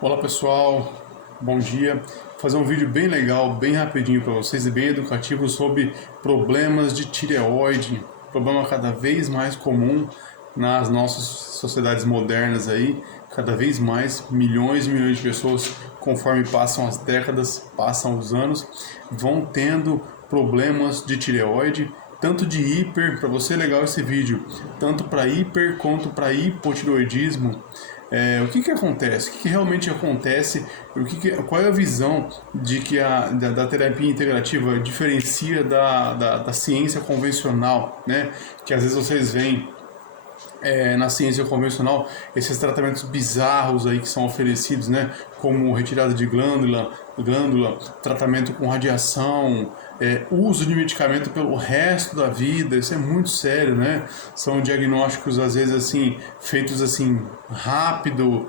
Olá pessoal, bom dia. Vou fazer um vídeo bem legal, bem rapidinho para vocês e bem educativo sobre problemas de tireoide, problema cada vez mais comum nas nossas sociedades modernas aí, cada vez mais milhões e milhões de pessoas, conforme passam as décadas, passam os anos, vão tendo problemas de tireoide, tanto de hiper, para você legal esse vídeo, tanto para hiper quanto para hipotireoidismo. O que acontece? O que realmente acontece? Qual é a visão de que da terapia integrativa diferencia da ciência convencional, né? Que às vezes vocês veem na ciência convencional esses tratamentos bizarros aí que são oferecidos, né? Como retirada de glândula, tratamento com radiação, uso de medicamento pelo resto da vida. Isso é muito sério, né? São diagnósticos às vezes assim feitos assim rápido,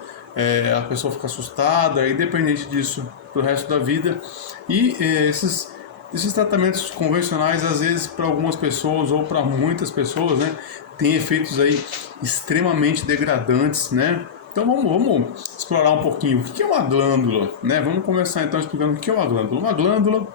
a pessoa fica assustada, independente disso pro resto da vida. E esses tratamentos convencionais, às vezes, para algumas pessoas ou para muitas pessoas, né, tem efeitos aí extremamente degradantes, né? Então vamos explorar um pouquinho o que é uma glândula, né? Vamos começar então explicando o que é uma glândula. Uma glândula,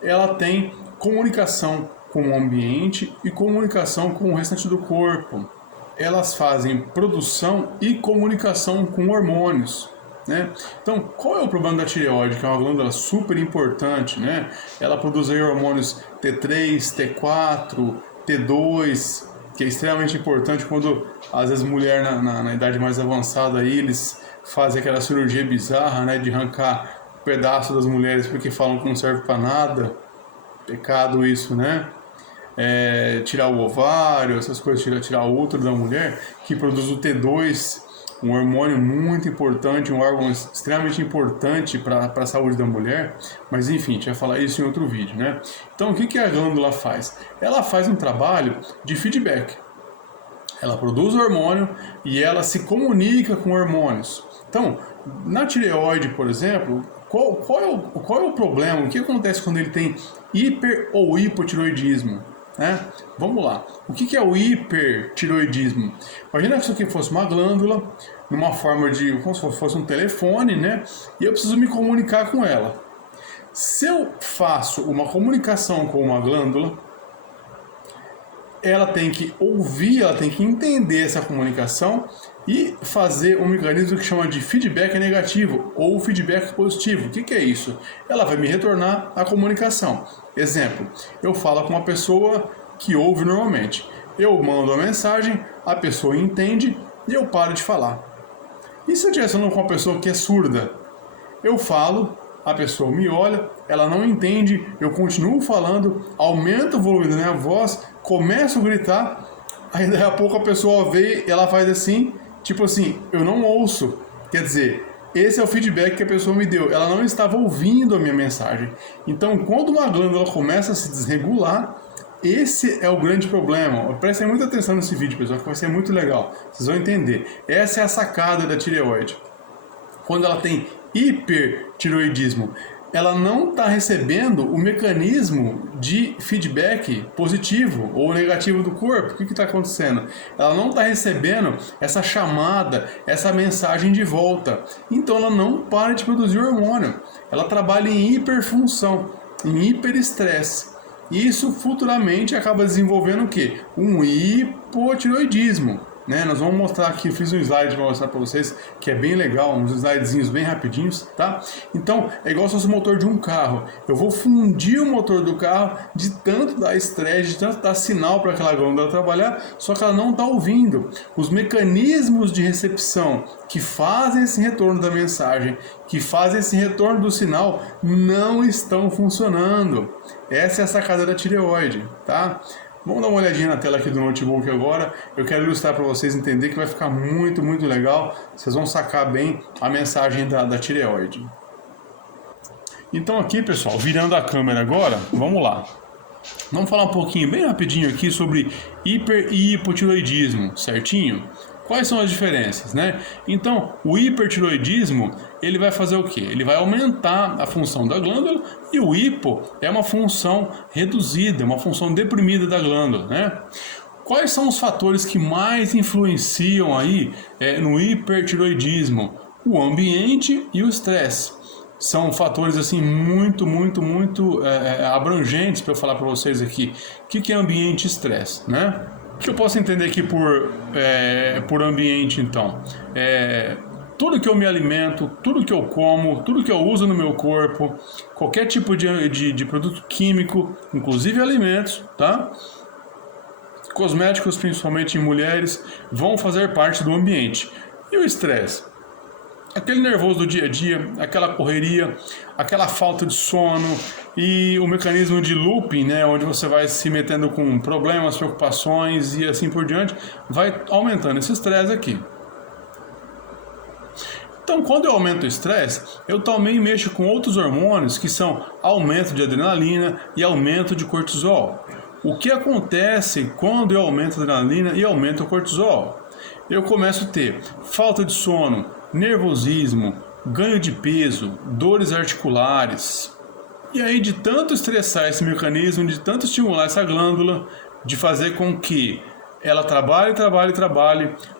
ela tem comunicação com o ambiente e comunicação com o restante do corpo. Elas fazem produção e comunicação com hormônios, né? Então, qual é o problema da tireoide, que é uma glândula super importante, né? Ela produz aí hormônios T3, T4, T2, que é extremamente importante quando, às vezes, mulher na idade mais avançada, aí, eles fazem aquela cirurgia bizarra, né, de arrancar pedaço das mulheres porque falam que não serve para nada. Pecado isso, né? Tirar o ovário, essas coisas, tirar o útero da mulher, que produz o T2, um hormônio muito importante, um órgão extremamente importante para a saúde da mulher. Mas enfim, a gente vai falar isso em outro vídeo, né? Então, o que a glândula faz? Ela faz um trabalho de feedback. Ela produz hormônio e ela se comunica com hormônios. Então, na tireoide, por exemplo, qual é o problema? O que acontece quando ele tem hiper ou hipotireoidismo? Né? Vamos lá. O que é o hipertireoidismo? Imagina que isso aqui fosse uma glândula, numa forma de como se fosse um telefone, né? E eu preciso me comunicar com ela. Se eu faço uma comunicação com uma glândula, ela tem que ouvir, ela tem que entender essa comunicação e fazer um mecanismo que chama de feedback negativo ou feedback positivo. O que é isso? Ela vai me retornar a comunicação. Exemplo, eu falo com uma pessoa que ouve normalmente. Eu mando uma mensagem, a pessoa entende e eu paro de falar. E se eu estiver falando com uma pessoa que é surda? Eu falo, a pessoa me olha, ela não entende, eu continuo falando, aumento o volume da minha voz, começo a gritar, aí daqui a pouco a pessoa vê, ela faz assim, tipo assim, eu não ouço. Quer dizer, esse é o feedback que a pessoa me deu, ela não estava ouvindo a minha mensagem. Então, quando uma glândula começa a se desregular, esse é o grande problema. Prestem muita atenção nesse vídeo, pessoal, que vai ser muito legal. Vocês vão entender. Essa é a sacada da tireoide. Quando ela tem hipertireoidismo, ela não está recebendo o mecanismo de feedback positivo ou negativo do corpo. O que está acontecendo? Ela não está recebendo essa chamada, essa mensagem de volta. Então ela não para de produzir hormônio. Ela trabalha em hiperfunção, em hiperestresse. E isso futuramente acaba desenvolvendo o quê? Um hipotireoidismo. Né? Nós vamos mostrar aqui, eu fiz um slide para mostrar para vocês que é bem legal, uns slidezinhos bem rapidinhos, tá? Então, é igual se fosse o motor de um carro. Eu vou fundir o motor do carro de tanto dar estresse, de tanto dar sinal para aquela glândula trabalhar, só que ela não está ouvindo. Os mecanismos de recepção que fazem esse retorno da mensagem, que fazem esse retorno do sinal, não estão funcionando. Essa é a sacada da tireoide, tá? Vamos dar uma olhadinha na tela aqui do notebook agora. Eu quero ilustrar para vocês entenderem que vai ficar muito, muito legal. Vocês vão sacar bem a mensagem da tireoide. Então aqui, pessoal, virando a câmera agora, vamos lá. Vamos falar um pouquinho, bem rapidinho aqui sobre hiper e hipotireoidismo, certinho? Quais são as diferenças, né? Então, o hipertireoidismo, ele vai fazer o quê? Ele vai aumentar a função da glândula e o hipo é uma função reduzida, uma função deprimida da glândula, né? Quais são os fatores que mais influenciam aí no hipertireoidismo? O ambiente e o estresse são fatores assim muito abrangentes para eu falar para vocês aqui. O que é ambiente e estresse, né? O que eu posso entender aqui por ambiente, então? Tudo que eu me alimento, tudo que eu como, tudo que eu uso no meu corpo, qualquer tipo de produto químico, inclusive alimentos, tá? Cosméticos, principalmente em mulheres, vão fazer parte do ambiente. E o estresse? Aquele nervoso do dia a dia, aquela correria, aquela falta de sono e o mecanismo de looping, né, onde você vai se metendo com problemas, preocupações e assim por diante, vai aumentando esse estresse aqui. Então, quando eu aumento o estresse, eu também mexo com outros hormônios que são aumento de adrenalina e aumento de cortisol. O que acontece quando eu aumento a adrenalina e aumento o cortisol? Eu começo a ter falta de sono, nervosismo, ganho de peso, dores articulares. E aí, de tanto estressar esse mecanismo, de tanto estimular essa glândula, de fazer com que ela trabalhe.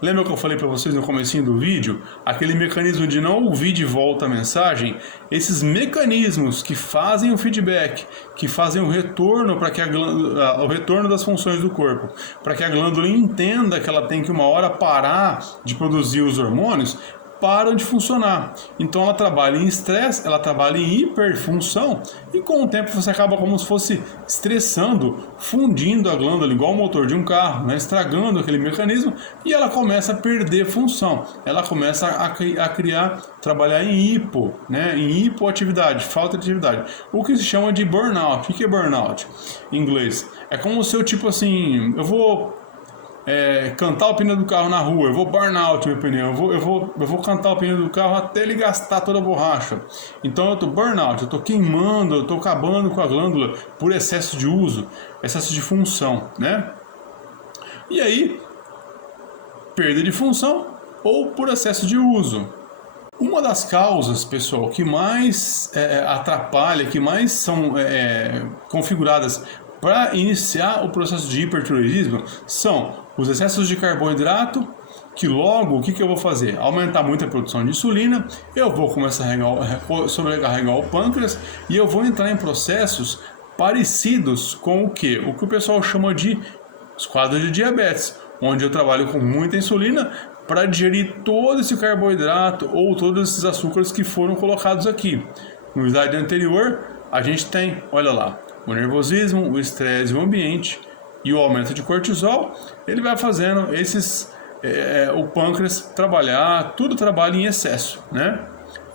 Lembra que eu falei para vocês no comecinho do vídeo? Aquele mecanismo de não ouvir de volta a mensagem? Esses mecanismos que fazem o feedback, que fazem o retorno para que o retorno das funções do corpo, para que a glândula entenda que ela tem que uma hora parar de produzir os hormônios, param de funcionar. Então ela trabalha em estresse, ela trabalha em hiperfunção e com o tempo você acaba como se fosse estressando, fundindo a glândula igual o motor de um carro, né? Estragando aquele mecanismo e ela começa a perder função. Ela começa a criar, trabalhar em em hipoatividade, falta de atividade. O que se chama de burnout. O que é burnout em inglês? É como se eu tipo assim, eu vou cantar o pneu do carro na rua, eu vou burn out meu pneu, eu vou cantar o pneu do carro até ele gastar toda a borracha. Então eu tô burnout, eu tô queimando, eu tô acabando com a glândula por excesso de uso, excesso de função, né? E aí, perda de função ou por excesso de uso. Uma das causas, pessoal, que mais atrapalha, que mais são configuradas para iniciar o processo de hipertireoidismo são os excessos de carboidrato, que logo, o que eu vou fazer? Aumentar muito a produção de insulina, eu vou começar a sobrecarregar o pâncreas e eu vou entrar em processos parecidos com o que? O que o pessoal chama de quadro de diabetes, onde eu trabalho com muita insulina para digerir todo esse carboidrato ou todos esses açúcares que foram colocados aqui. No slide anterior, a gente tem, olha lá, o nervosismo, o estresse, o ambiente e o aumento de cortisol, ele vai fazendo o pâncreas trabalhar, tudo trabalha em excesso, né?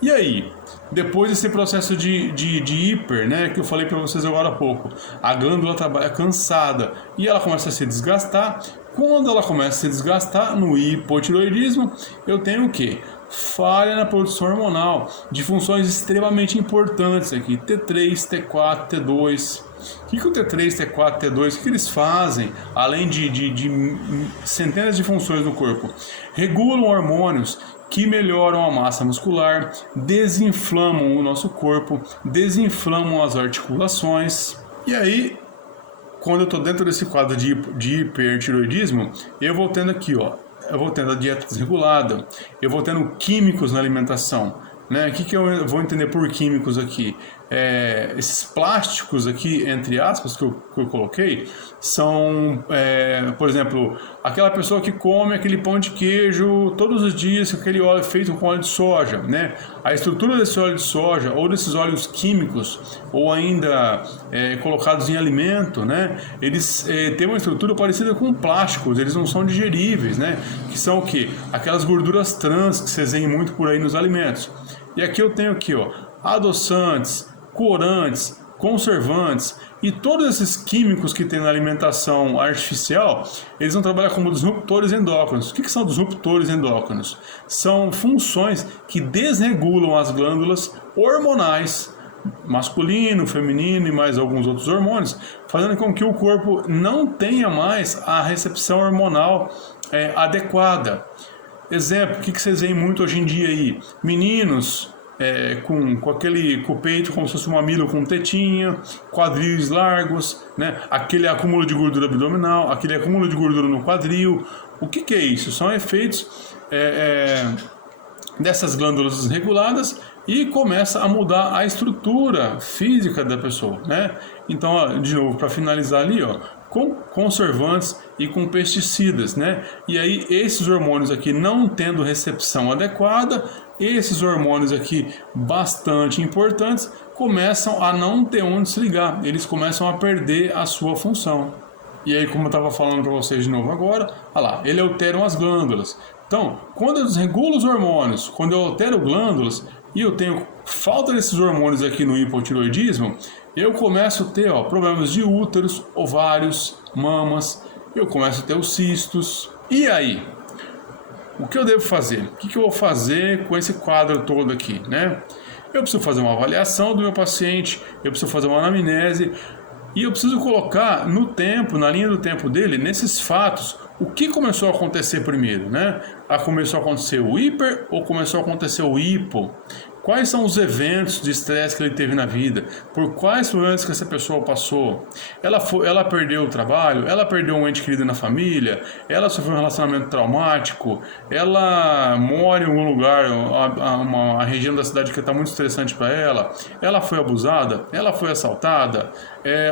E aí, depois desse processo de hiper, né, que eu falei para vocês agora há pouco, a glândula trabalha cansada e ela começa a se desgastar. Quando ela começa a se desgastar no hipotireoidismo, eu tenho o quê? Falha na produção hormonal de funções extremamente importantes aqui, T3, T4, T2. O que o T3, T4, T2, o que eles fazem, além de centenas de funções do corpo? Regulam hormônios que melhoram a massa muscular, desinflamam o nosso corpo, desinflamam as articulações. E aí, quando eu estou dentro desse quadro de hipertireoidismo, eu vou tendo aqui, eu vou tendo a dieta desregulada, eu vou tendo químicos na alimentação. Né? O que eu vou entender por químicos aqui? Esses plásticos aqui, entre aspas, que eu coloquei, são, por exemplo, aquela pessoa que come aquele pão de queijo todos os dias com aquele óleo feito com óleo de soja, né? A estrutura desse óleo de soja ou desses óleos químicos ou ainda colocados em alimento, né? Eles têm uma estrutura parecida com plásticos, eles não são digeríveis, né? Que são o quê? Aquelas gorduras trans que vocês veem muito por aí nos alimentos. E aqui eu tenho adoçantes, corantes, conservantes e todos esses químicos que tem na alimentação artificial, eles vão trabalhar como disruptores endócrinos. O que são disruptores endócrinos? São funções que desregulam as glândulas hormonais, masculino, feminino e mais alguns outros hormônios, fazendo com que o corpo não tenha mais a recepção hormonal adequada. Exemplo, o que vocês veem muito hoje em dia aí? Meninos com o peito como se fosse um mamilo com tetinha, quadris largos, né? Aquele acúmulo de gordura abdominal, aquele acúmulo de gordura no quadril. O que é isso? São efeitos dessas glândulas desreguladas e começa a mudar a estrutura física da pessoa, né? Então, ó, de novo, para finalizar ali, ó, com conservantes e com pesticidas, né? E aí esses hormônios aqui não tendo recepção adequada, esses hormônios aqui bastante importantes começam a não ter onde se ligar, eles começam a perder a sua função. E aí, como eu estava falando para vocês de novo agora, olha lá, ele altera as glândulas. Então, quando eu desregulo os hormônios, quando eu altero glândulas e eu tenho falta desses hormônios aqui no hipotiroidismo, eu começo a ter problemas de úteros, ovários, mamas, eu começo a ter os cistos. E aí? O que eu devo fazer? O que eu vou fazer com esse quadro todo aqui, né? Eu preciso fazer uma avaliação do meu paciente, eu preciso fazer uma anamnese e eu preciso colocar no tempo, na linha do tempo dele, nesses fatos, o que começou a acontecer primeiro, né? Começou a acontecer o hiper ou começou a acontecer o hipo? Quais são os eventos de estresse que ele teve na vida? Por quais problemas que essa pessoa passou? Ela perdeu o trabalho? Ela perdeu um ente querido na família? Ela sofreu um relacionamento traumático? Ela mora em algum lugar, uma região da cidade que está muito estressante para ela? Ela foi abusada? Ela foi assaltada?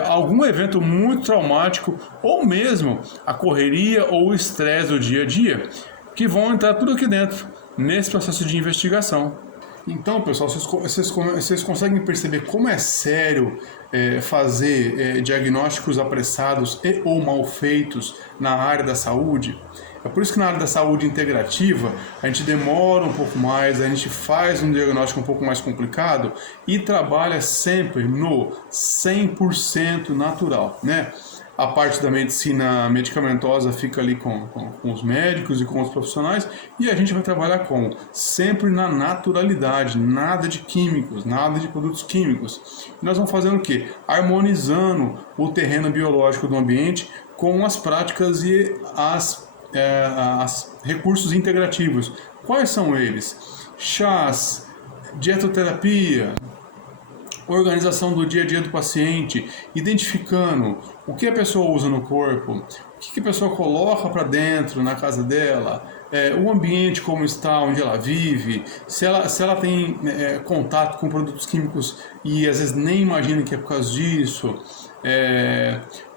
Algum evento muito traumático? Ou mesmo a correria ou o estresse do dia a dia? Que vão entrar tudo aqui dentro, nesse processo de investigação. Então, pessoal, vocês conseguem perceber como é sério fazer diagnósticos apressados e ou mal feitos na área da saúde? É por isso que na área da saúde integrativa a gente demora um pouco mais, a gente faz um diagnóstico um pouco mais complicado e trabalha sempre no 100% natural, né? A parte da medicina medicamentosa fica ali com os médicos e com os profissionais e a gente vai trabalhar sempre na naturalidade, nada de químicos, nada de produtos químicos. E nós vamos fazendo o quê? Harmonizando o terreno biológico do ambiente com as práticas e as recursos integrativos. Quais são eles? Chás, dietoterapia, organização do dia a dia do paciente, identificando o que a pessoa usa no corpo, o que a pessoa coloca para dentro na casa dela, o ambiente como está, onde ela vive, se ela tem contato com produtos químicos e às vezes nem imagina que é por causa disso,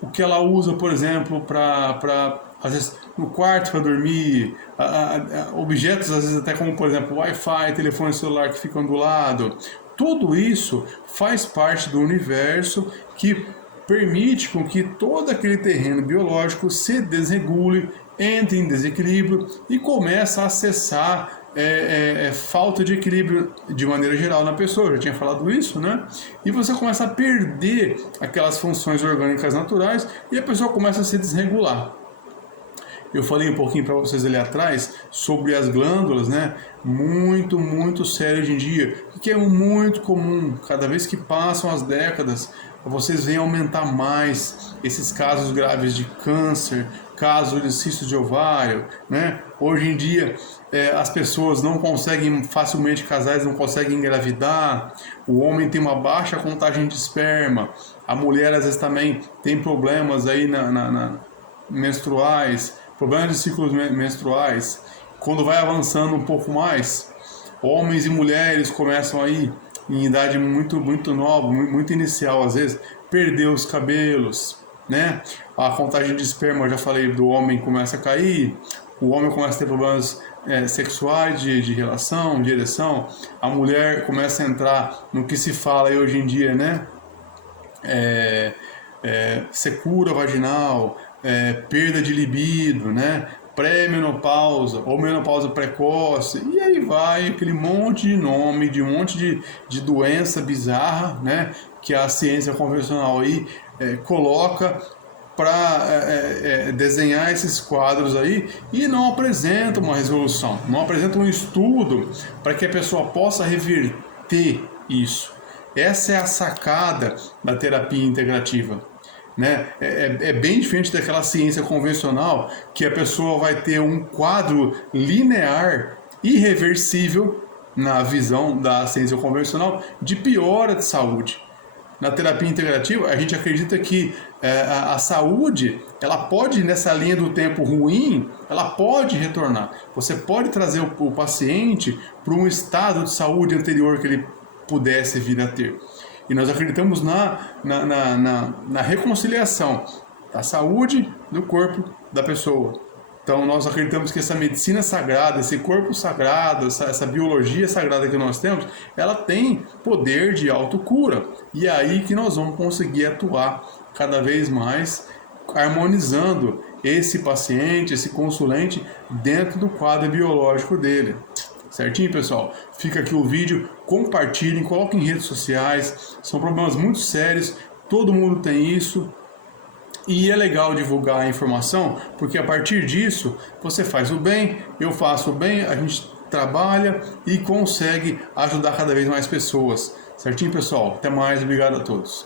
o que ela usa, por exemplo, para às vezes no quarto para dormir, objetos às vezes até como, por exemplo, Wi-Fi, telefone celular que ficam do lado. Tudo isso faz parte do universo que permite com que todo aquele terreno biológico se desregule, entre em desequilíbrio e comece a acessar falta de equilíbrio de maneira geral na pessoa. Eu já tinha falado isso, né? E você começa a perder aquelas funções orgânicas naturais e a pessoa começa a se desregular. Eu falei um pouquinho para vocês ali atrás sobre as glândulas, né? Muito sério hoje em dia, que é muito comum. Cada vez que passam as décadas, vocês veem aumentar mais esses casos graves de câncer, casos de cisto de ovário, né? Hoje em dia, as pessoas não conseguem facilmente, casais não conseguem engravidar, o homem tem uma baixa contagem de esperma, a mulher às vezes também tem problemas aí menstruais, problemas de ciclos menstruais. Quando vai avançando um pouco mais, homens e mulheres começam aí, em idade muito nova, muito inicial às vezes, perder os cabelos, né? A contagem de esperma, eu já falei, do homem começa a cair, o homem começa a ter problemas sexuais, de relação, de ereção, a mulher começa a entrar no que se fala aí hoje em dia, né? Secura vaginal, perda de libido, né? Pré-menopausa ou menopausa precoce, e aí vai aquele monte de nome, de um monte de doença bizarra, né? Que a ciência convencional aí coloca para desenhar esses quadros aí e não apresenta uma resolução, não apresenta um estudo para que a pessoa possa reverter isso. Essa é a sacada da terapia integrativa. Né? É bem diferente daquela ciência convencional que a pessoa vai ter um quadro linear, irreversível, na visão da ciência convencional, de piora de saúde. Na terapia integrativa, a gente acredita que a saúde, ela pode, nessa linha do tempo ruim, ela pode retornar. Você pode trazer o paciente para um estado de saúde anterior que ele pudesse vir a ter. E nós acreditamos na reconciliação da saúde do corpo da pessoa. Então nós acreditamos que essa medicina sagrada, esse corpo sagrado, essa biologia sagrada que nós temos, ela tem poder de autocura. E é aí que nós vamos conseguir atuar cada vez mais, harmonizando esse paciente, esse consulente, dentro do quadro biológico dele. Certinho, pessoal? Fica aqui o vídeo, compartilhem, coloquem em redes sociais, são problemas muito sérios, todo mundo tem isso. E é legal divulgar a informação, porque a partir disso você faz o bem, eu faço o bem, a gente trabalha e consegue ajudar cada vez mais pessoas. Certinho, pessoal? Até mais, obrigado a todos.